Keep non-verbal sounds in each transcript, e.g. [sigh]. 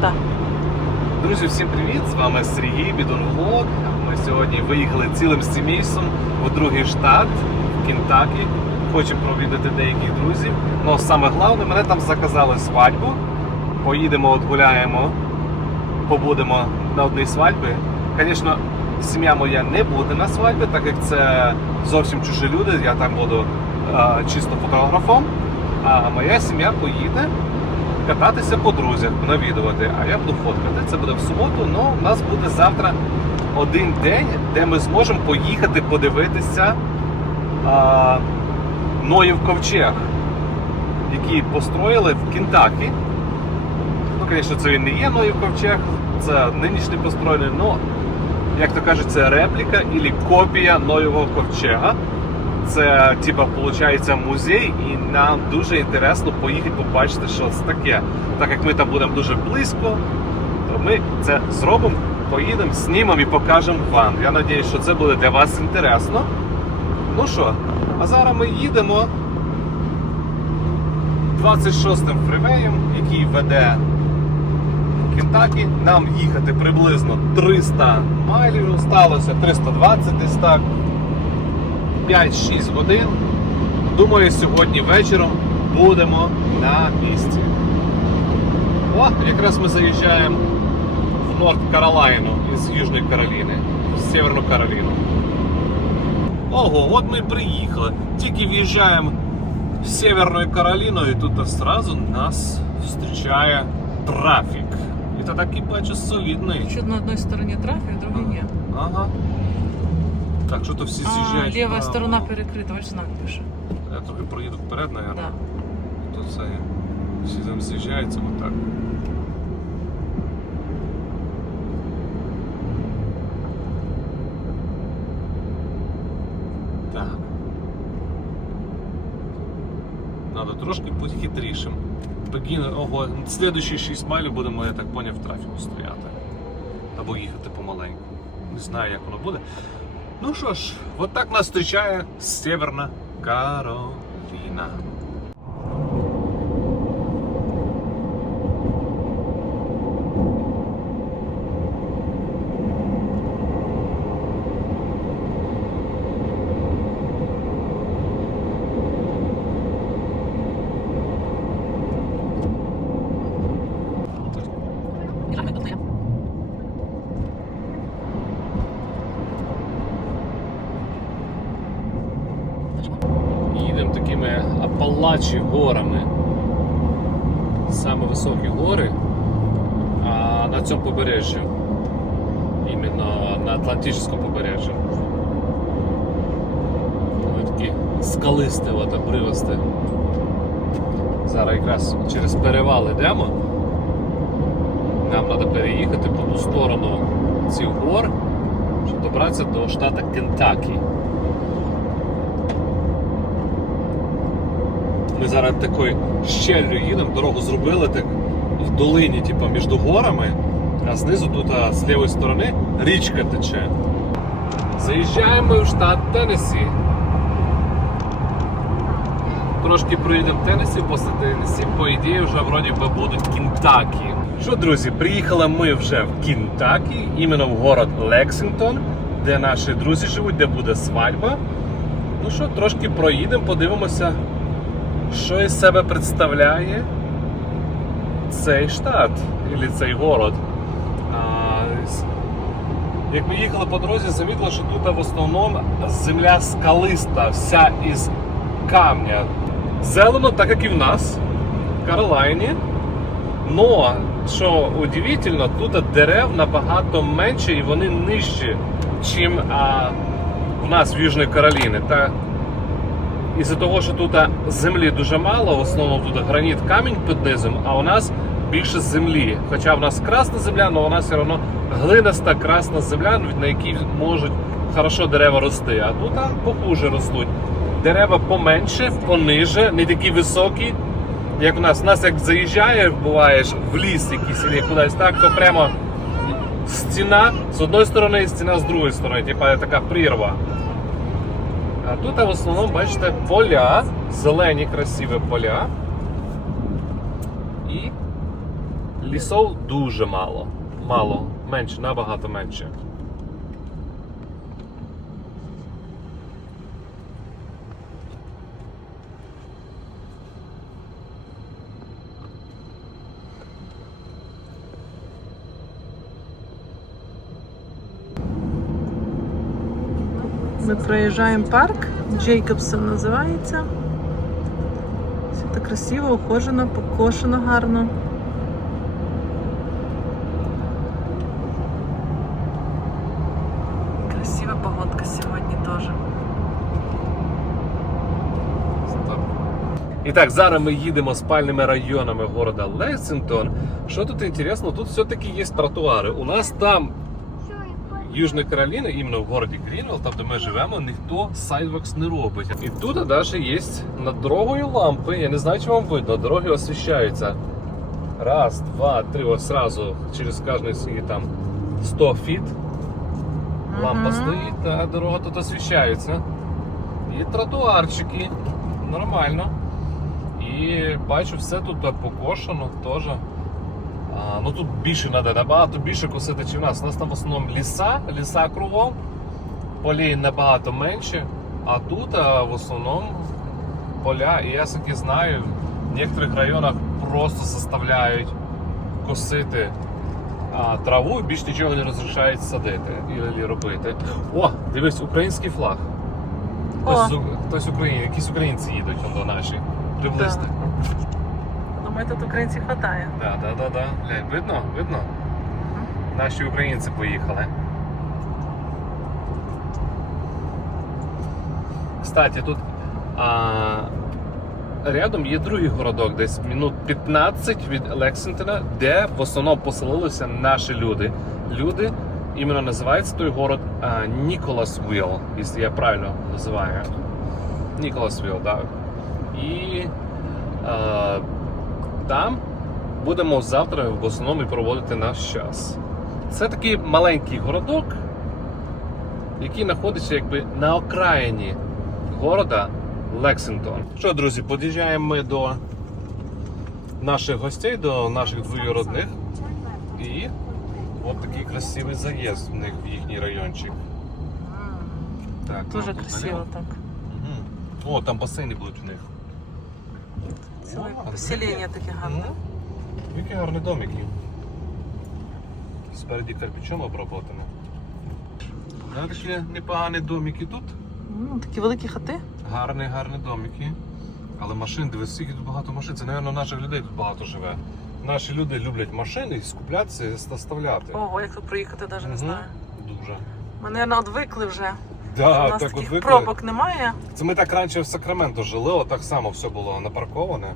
Да. Друзі, всім привіт! З вами Сергій Бідон Ми сьогодні виїхали цілим сімейством в другий штат в Кентакі. Хочемо провідати деяких друзів. Ну саме головне, мене там заказали свадьбу. Поїдемо, от гуляємо, побудемо на одній свадьбі. Звісно, сім'я моя не буде на свадьбі, так як це зовсім чужі люди. Я там буду е, чисто фотографом. А моя сім'я поїде кататися по друзях, навідувати, а я буду фоткати. Це буде в суботу, але у нас буде завтра один день, де ми зможемо поїхати подивитися а, Ноїв ковчег, який построїли в Кентакі. Ну, звісно, це він не є Ноїв ковчег, це нинішній построєний, але, як то кажуть, це репліка або копія Ноєвого ковчега. Це, типа, виходить, музей, і нам дуже інтересно поїхати побачити, що це таке. Так як ми там будемо дуже близько, то ми це зробимо, поїдемо, знімемо і покажемо вам. Я сподіваюся, що це буде для вас інтересно. Ну що, а зараз ми їдемо 26-м фривеєм, який веде Кентакі. Нам їхати приблизно 300 майлів, сталося 320 десь так. 5-6 годин. Думаю, сьогодні вечором будемо на місці. О, якраз ми заїжджаємо в Норт Каролайну із Южної Кароліни, в Северну Кароліну. Ого, от ми приїхали. Тільки в'їжджаємо в Северну Кароліну і тут одразу нас зустрічає трафік. І це такий бачу солідний. Чуть на одной стороне трафик, в другой нет. Ага. Так, що то всі з'їжджають. левая вправо. сторона перекрыта, ось знак пише. Я трохи проїду вперед, наверное. Да. Тут це всі там з'їжджаються отак. Так. Надо трошки бути хитрішим. Begin, ого, слідуючі 6 майлів будемо, я так поняв, в трафіку стояти. Або їхати помаленьку. Не знаю, як воно буде. Ну що ж, от так нас зустрічає Северна Кароліна. Їдемо такими Апалачі горами. Саме високі гори а на цьому побережжі. Іменно на Атлантичному побережжі. Такі скалисті, от, обривисті. Зараз якраз через перевал йдемо. Нам треба переїхати по ту сторону цих гор, щоб добратися до штату Кентакі. Ми зараз такою щелью їдемо, дорогу зробили так в долині, типу, між горами, а знизу тут а, з лівої сторони річка тече. Заїжджаємо в штат Теннессі. Трошки проїдемо Теннессі, після Теннессі, по ідеї, вже вроді би будуть Кентакі. Що, друзі, приїхали ми вже в Кентакі, іменно в город Лексингтон, де наші друзі живуть, де буде свадьба. Ну що, трошки проїдемо, подивимося, що із себе представляє цей штат або цей город. Як ми їхали по дорозі, замітили, що тут в основному земля скалиста, вся із камня. Зелено, так як і в нас, в Каролайні. Но, що удивительно, тут дерев набагато менше і вони нижчі, ніж в нас в Южній Кароліні. Та із-за того, що тут землі дуже мало, в основному тут граніт камінь під низом, а у нас більше землі. Хоча в нас красна земля, але вона все одно глинаста красна земля, на якій можуть хорошо дерева рости. А тут похуже ростуть. Дерева поменше, пониже, не такі високі. Як у нас, у нас як заїжджає, буваєш в ліс якийсь або кудись так, то прямо стіна з одної сторони і стіна з другої сторони, типа така прірва. А тут в основному, бачите, поля, зелені красиві поля. І лісов дуже мало. Мало, менше, набагато менше. Ми проїжджаємо парк. Джейкобсон називається. Все так красиво, ухожено, покошено гарно. Красива погодка сьогодні теж. І так, зараз ми їдемо спальними районами города Лексингтон. Що тут інтересно, тут все-таки є тротуари. У нас там Южна Кароліна, іменно в городі Грінвелл, там де ми живемо, ніхто сайдвокс не робить. І тут навіть є над дорогою лампи. Я не знаю, чи вам видно, дороги освіщаються. Раз, два, три, ось сразу через кожні там 100 фіт. Лампа Мгм. стоїть, а дорога тут освіщається. І тротуарчики. Нормально. І бачу, все тут покошено теж. А, ну тут більше треба, набагато більше косити, ніж у нас. У нас там в основному ліса, ліса кругом, полей набагато менше, а тут а, в основному поля. І я таки знаю, в деяких районах просто заставляють косити а, траву і більш нічого не розрішають садити і робити. О, дивись, український флаг. Хтось, хтось Україн, якісь українці їдуть до наші. Приблизно. Думаю, тут українців хватає. Да, да, да, да. Глянь, видно, видно. Наші українці поїхали. Кстати, тут а, рядом є другий городок, десь минут 15 від Лексингтона, де в основному поселилися наші люди. Люди іменно називається той город а, Ніколасвіл, якщо я правильно називаю. Ніколасвіл, так. І а, там будемо завтра в основному і проводити наш час. Це такий маленький городок, який знаходиться якби на окраїні города Лексингтон. Що, друзі, під'їжджаємо ми до наших гостей, до наших двоюродних. І от такий красивий заїзд в них в їхній райончик. Так, Дуже красиво так. О, там басейни будуть в них. Ціле поселення таке гарне. Ну, Які гарні домики. Спереді кирпичом оброботано. Такі непогані домики тут. Ну, такі великі хати. Гарні, гарні домики. Але машин, дивись, скільки тут багато машин. Це, мабуть, наших людей тут багато живе. Наші люди люблять машини, скуплятися і заставляти. Ого, як тут проїхати, навіть не знаю. Дуже. Ми, мабуть, одвикли вже. Да, У нас так от таких викли. пробок немає. Це ми так раніше в Сакраменто жили, отак само все було напарковане.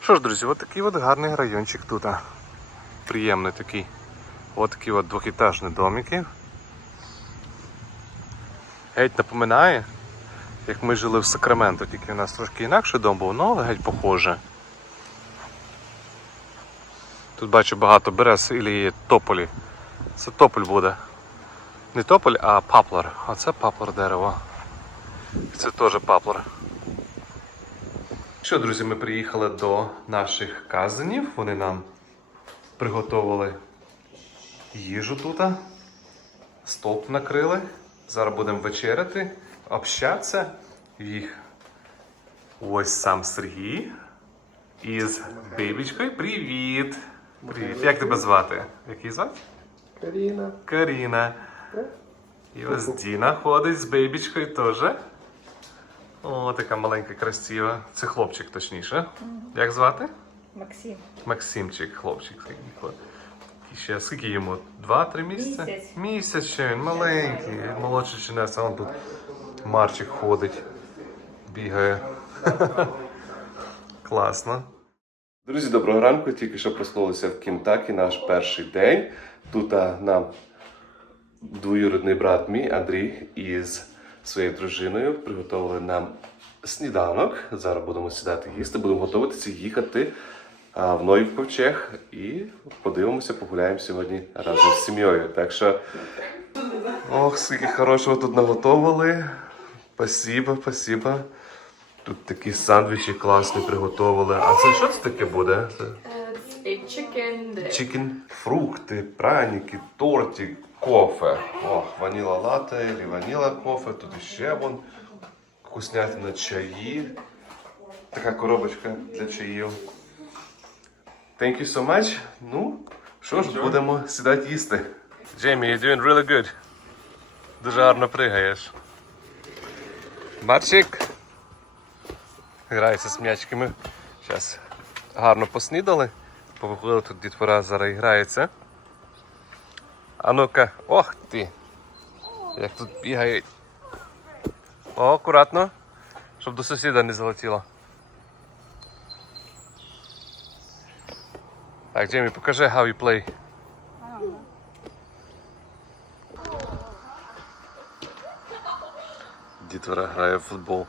Що ж, друзі, от такий от гарний райончик тут. Приємний такий. От такі от двохетажні домики. Геть напоминає, як ми жили в Сакраменто, тільки у нас трошки інакший дом був, ну, але геть похоже. Тут бачу багато берез і тополі. Це тополь буде. Не тополь, а паплер. А це паплер дерево. Це теж паплер. Що, друзі, ми приїхали до наших казанів. Вони нам приготували їжу тут. Столб накрили. Зараз будемо вечеряти, общатися. Їх ось сам Сергій із бейбічкою. Привіт! Привіт! Як тебе звати? Як її звати? Каріна. Каріна. І ось Діна ходить з бейбічкою теж. О, така маленька красива. Це хлопчик точніше. Як звати? Максим. Максимчик, хлопчик. І ще скільки йому? Два-три місяці? Місяць. Місяць ще він маленький. Молодший чинець, а он тут Марчик ходить, бігає. [laughs] Класно. Друзі, доброго ранку. Тільки що проснулися в Кінтакі, наш перший день. Тут нам двоюрідний брат мій Андрій із своєю дружиною приготували нам сніданок. Зараз будемо сідати їсти, будемо готуватися їхати а, в Ноїв ковчег і подивимося, погуляємо сьогодні разом з сім'єю. Так що, ох, скільки хорошого тут наготовили. Спасибо, спасибо. Тут такі сандвічі класні приготували. А це що це таке буде? Це a chicken чикен, фрукти, пряники, тортик, кофе. О, ваніла латте или ваніла кофе. Тут іще вон вкуснятина чаї. Така коробочка для чаїв. Thank you so much. Ну, що ж, будемо сідати їсти. Джеймі, you're doing really good. Дуже гарно пригаєш. Марчик. Грається з м'ячками. Зараз гарно поснідали. Повиходили тут дітвора зараз грається. А ну-ка, ох ти! Як тут бігають. О, акуратно, щоб до сусіда не залетіло. Так, Джеймі, покажи, how you play. Дітвора грає в футбол.